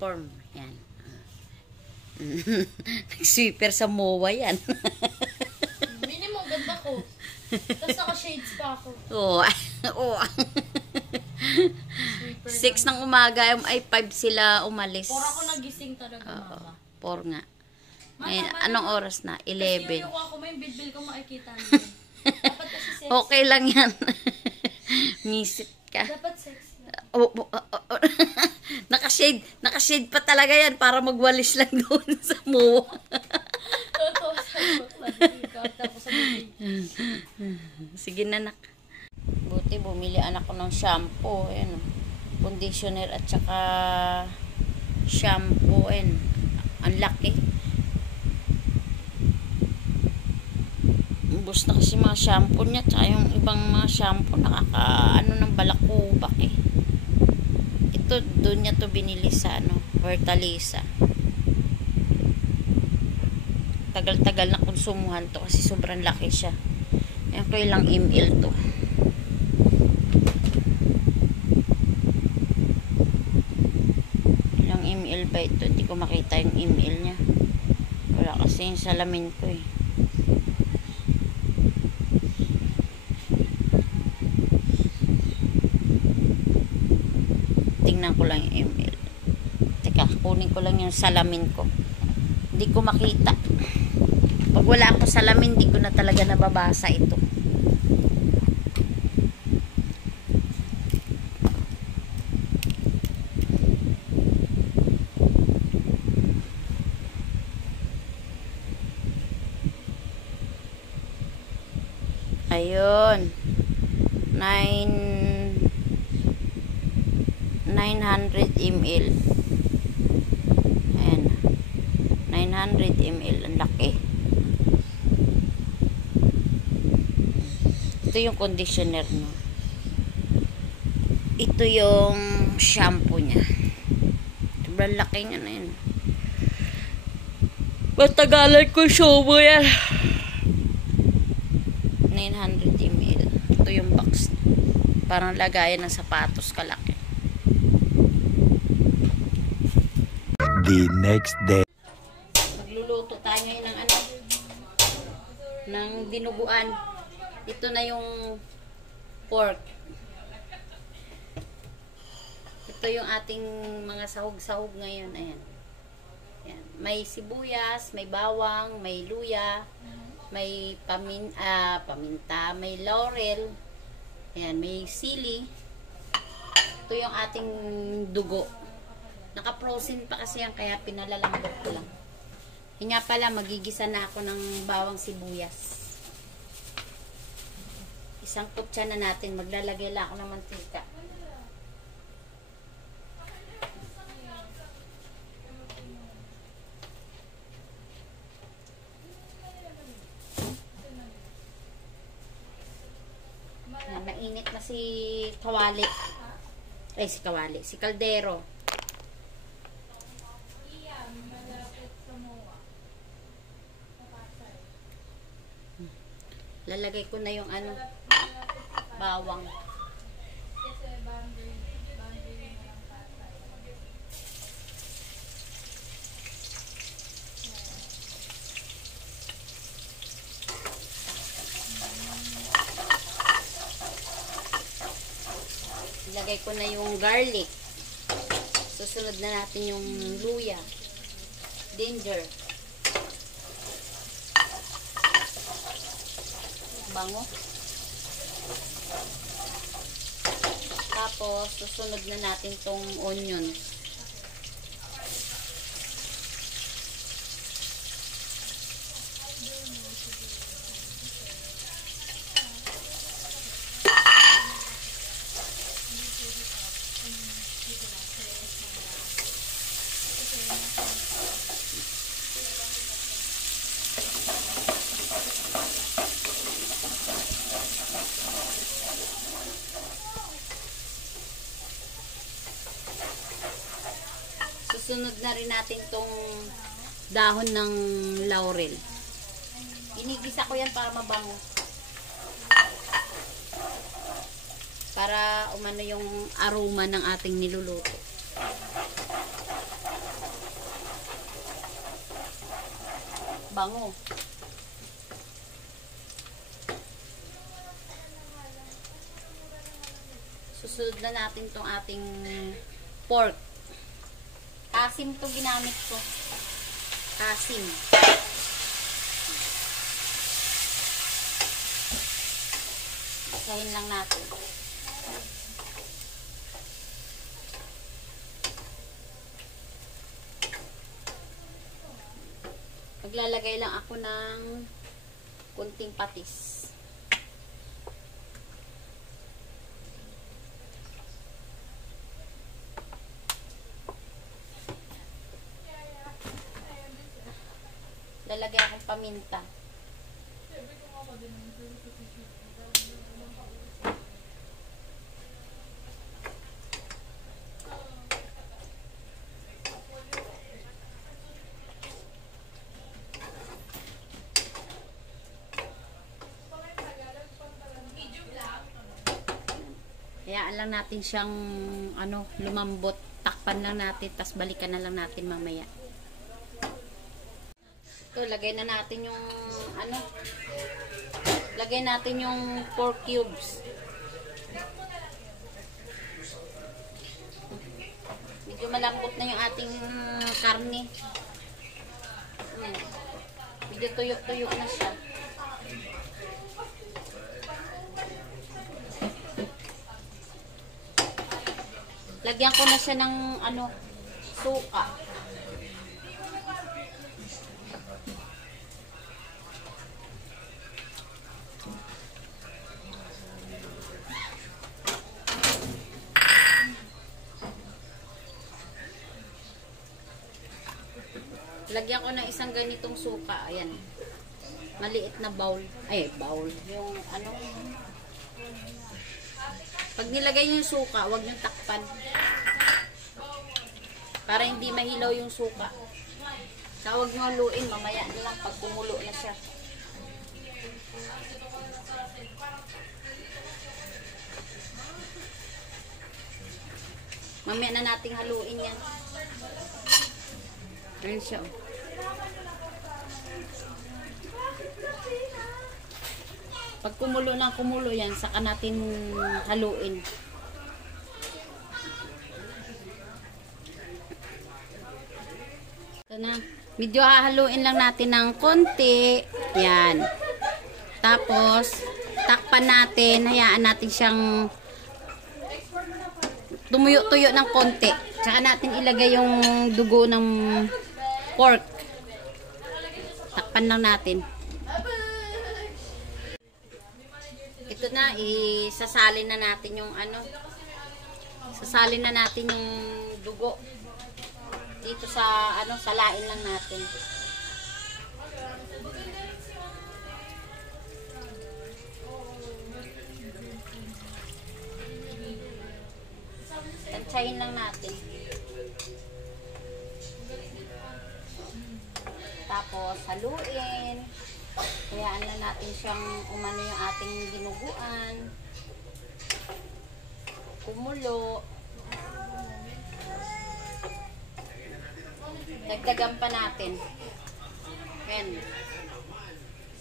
transform. Yan. Nag-sweeper sa MOA yan. Minimum ganda ko. Tapos naka-shades pa ako. Oo. Oo. 6 ng umaga, ay 5 sila umalis. 4 ako nagising talaga, mama. 4 nga. Ngayon, anong oras na? 11. Kasi yung ako, may bidbil ko makikita niyo. Dapat kasi sexy. Okay lang yan. Misit ka. Dapat sexy. Naka-shade pa talaga yan para magwalis lang doon sa mo. Totoo sa Sige na, nak. Buti, bumili anak ko ng shampoo. Ayan, conditioner at saka shampoo. Ayan. Ang laki. Ubus na kasi mga shampoo niya. Tsaka yung ibang mga shampoo nakakaano ng balakubak eh. Ito, doon niya to binili sa Hortaleza. Tagal-tagal na konsumuhan to kasi sobrang laki siya. Ayan ko ilang ml to. Ilang ml ba ito? Hindi ko makita yung ml niya. Wala kasi yung salamin ko eh. Tingnan ko lang yung ml. Teka, kunin ko lang yung salamin ko. Hindi ko makita. Pag wala akong salamin, hindi ko na talaga nababasa ito. Ayun. 900 ml. Ayan. 900 ml. Ang laki. Ito yung conditioner no. Ito yung shampoo niya. Sobrang laki niya na yun. Matagalan ko show mo yan. 900 ml. Ito yung box. Parang lagayan ng sapatos kalaki. The next day. Magluluto tayo ng ng dinuguan. Ito na yung pork. Ito yung ating mga sahog-sahog ngayon. Ayan. Ayan. May sibuyas, may bawang, may luya, may paminta, may laurel. Ayan, may sili. Ito yung ating dugo. Naka-frozen pa kasi yan, kaya pinalalambot ko lang. Yun nga pala, magigisa na ako ng bawang sibuyas. Isang kutsa na natin. Maglalagay lang ako ng mantika. Mainit na si kawali. Ay, si kawali. Si kaldero. Lalagay ko na yung bawang. Ilagay ko na yung garlic. Susunod na natin yung luya. Ginger. Bango. Tapos, susunod na natin tong onion. Susunod na rin natin tong dahon ng laurel. Inigisa ko yan para mabango. Para umano yung aroma ng ating niluluto. mabango. Susunod na natin tong ating pork. Asim to ginamit ko. Asim. Isahin lang natin. Maglalagay lang ako ng kunting patis. Lalagay akong paminta. Hayaan lang natin siyang lumambot. Takpan lang natin, tas balikan na lang natin mamaya. Ito, lagay na natin yung lagay natin yung pork cubes. Medyo malambot na yung ating karne. Medyo tuyok-tuyok na siya. Lagyan ko na siya ng suka. Lagyan ko ng isang ganitong suka. Ayan. Maliit na bowl. Ay, bowl. Yung pag nilagay niyo yung suka, huwag niyong takpan. Para hindi mahilaw yung suka. Huwag niyo haluin. Mamaya na lang pag kumulo na siya. Mamaya na nating haluin yan. Ayan siya. Pag kumulo na kumulo yan, saka natin haluin. Ito na. Medyo hahaluin lang natin ng konti. Yan. Tapos, takpan natin. Hayaan natin siyang tumuyo-tuyo ng konti. Tsaka natin ilagay yung dugo ng pork. Takpan lang natin. Ito na, isasalin na natin yung sasalin na natin yung dugo. Dito sa salain lang natin. Tansyahin lang natin. Tapos haluin. Hayaan lang natin siyang umano yung ating dinuguan. Kumulo. Dagdagan pa natin. Ayan.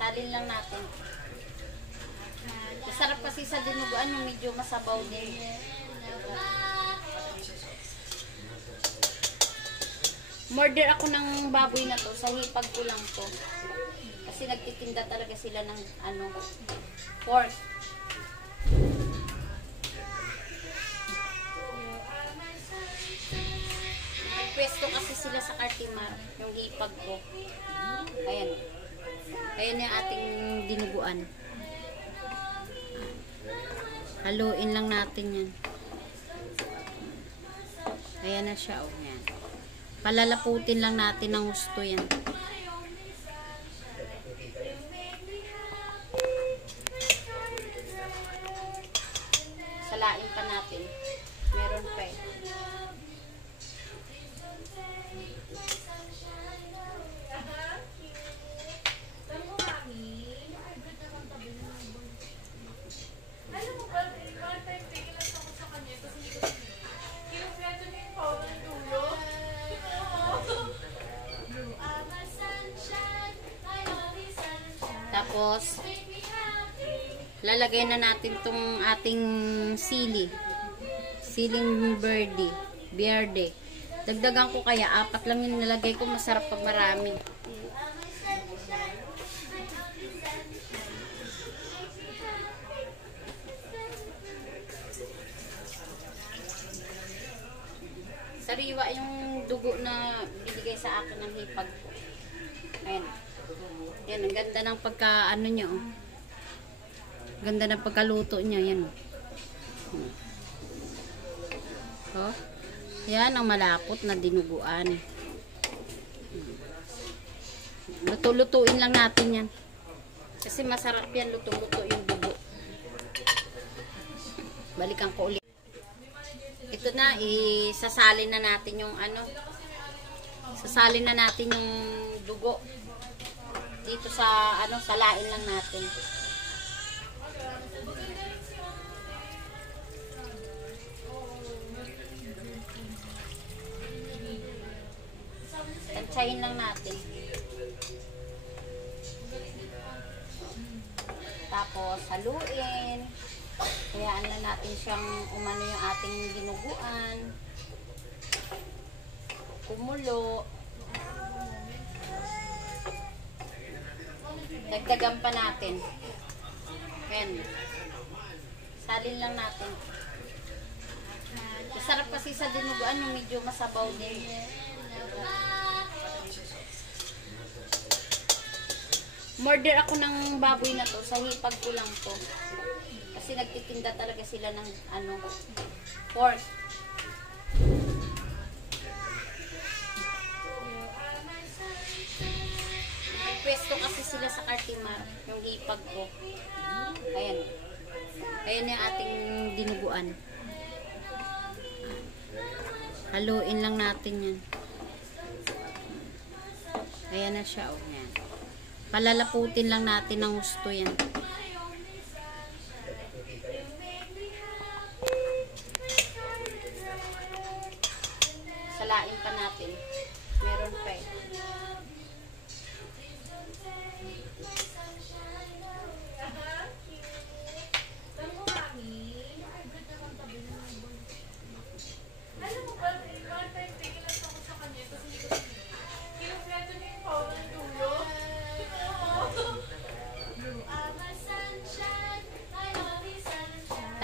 Salin lang natin. Masarap kasi sa dinuguan yung medyo masabaw din. Murder ako ng baboy na to. Sa hipag ko lang to. Kasi nagtitinda talaga sila ng pork. Pwesto kasi sila sa Cartimar, yung hipag ko. Ayan. Ayan yung ating dinuguan. Haluin lang natin yan. Ayan na siya. Ayan. Palalaputin lang natin ng gusto yan. Salain pa natin. Meron pa eh. Tapos, lalagay na natin tong ating siling berde. Dagdagan ko kaya, 4 lang yung nilagay ko. Masarap pag marami. Sariwa yung dugo na binigay sa akin ng hipag ko. Ayan. Yan, ang ganda ng pagka-ano niya, oh. Ganda ng pagkaluto niya, yan. Oh. Yan ang malapot na dinuguan. Luto-lutuin lang natin yan. Kasi masarap yan, luto-luto yung dugo. Balikan ko ulit. Ito na, isasalin na natin yung sasalin na natin yung dugo. Dito sa, salain lang natin. Tansyahin lang natin. Tapos, haluin. Hayaan lang natin siyang umano yung ating dinuguan. Kumulo. Dagdagan pa natin. Ayan. Salin lang natin. Masarap kasi sa dinuguan yung medyo masabaw din. Murder ako ng baboy na to. Sa hipag ko lang to. Kasi nagtitinda talaga sila ng pork. Pwesto kasi sila sa Cartimar, yung hipag ko. Ayan. Ayan yung ating dinuguan. Haluin lang natin yan. Ayan na siya, oh. Ayan. Palalaputin lang natin ng gusto yan. Salain pa natin. Meron pa eh.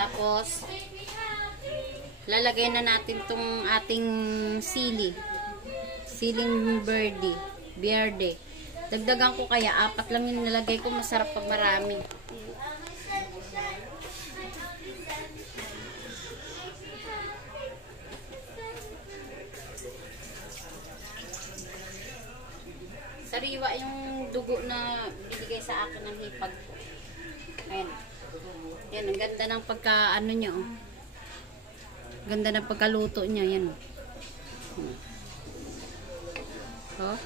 Tapos, lalagay na natin tong ating siling berde. Dagdagan ko kaya, 4 lang yung nilagay ko. Masarap pag marami. Sariwa yung dugo na binigay sa akin ng hipag ko. Ayan. Yan, ang ganda ng pagka-ano niya, oh. Ganda ng pagkaluto niya, yan. Oh.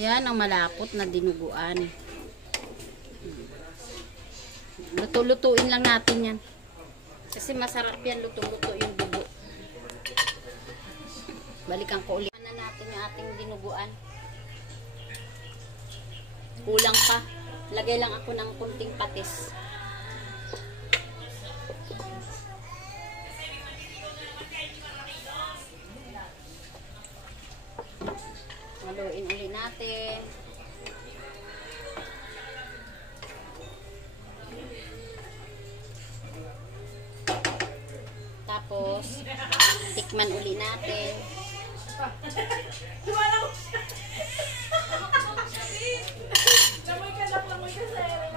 Yan ang malapot na dinuguan. Luto-lutuin lang natin yan. Kasi masarap yan, luto-luto yung dugo. Balikan ko ulit. Na natin yung ating dinuguan. Kulang pa. Lagay lang ako ng kunting patis. Haluin ulit natin. Tapos, tikman ulit natin.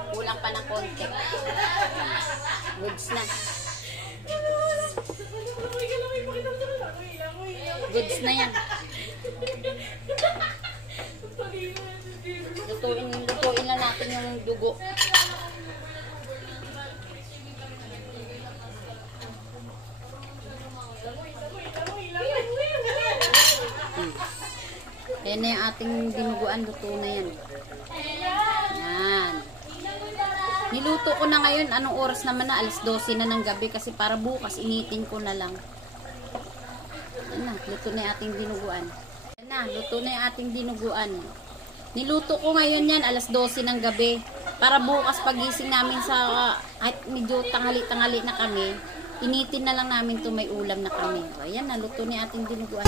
Kulang pa ng konti. Goods na. Goods na yan. Lutuin lang natin yung dugo. Ayan na yung ating dinuguan. Luto na yan. Yan. Niluto ko na ngayon. Anong oras naman na? 12:00 na ng gabi. Kasi para bukas initin ko na lang. Ayan na. Luto na yung ating dinuguan. Ayan na. Luto na yung ating dinuguan. Niluto ko ngayon yan. 12:00 ng gabi. Para bukas pagising namin sa, at medyo tanghali-tanghali na kami, initin na lang namin to, may ulam na kami. Ayan, naluto ni ating dinuguan.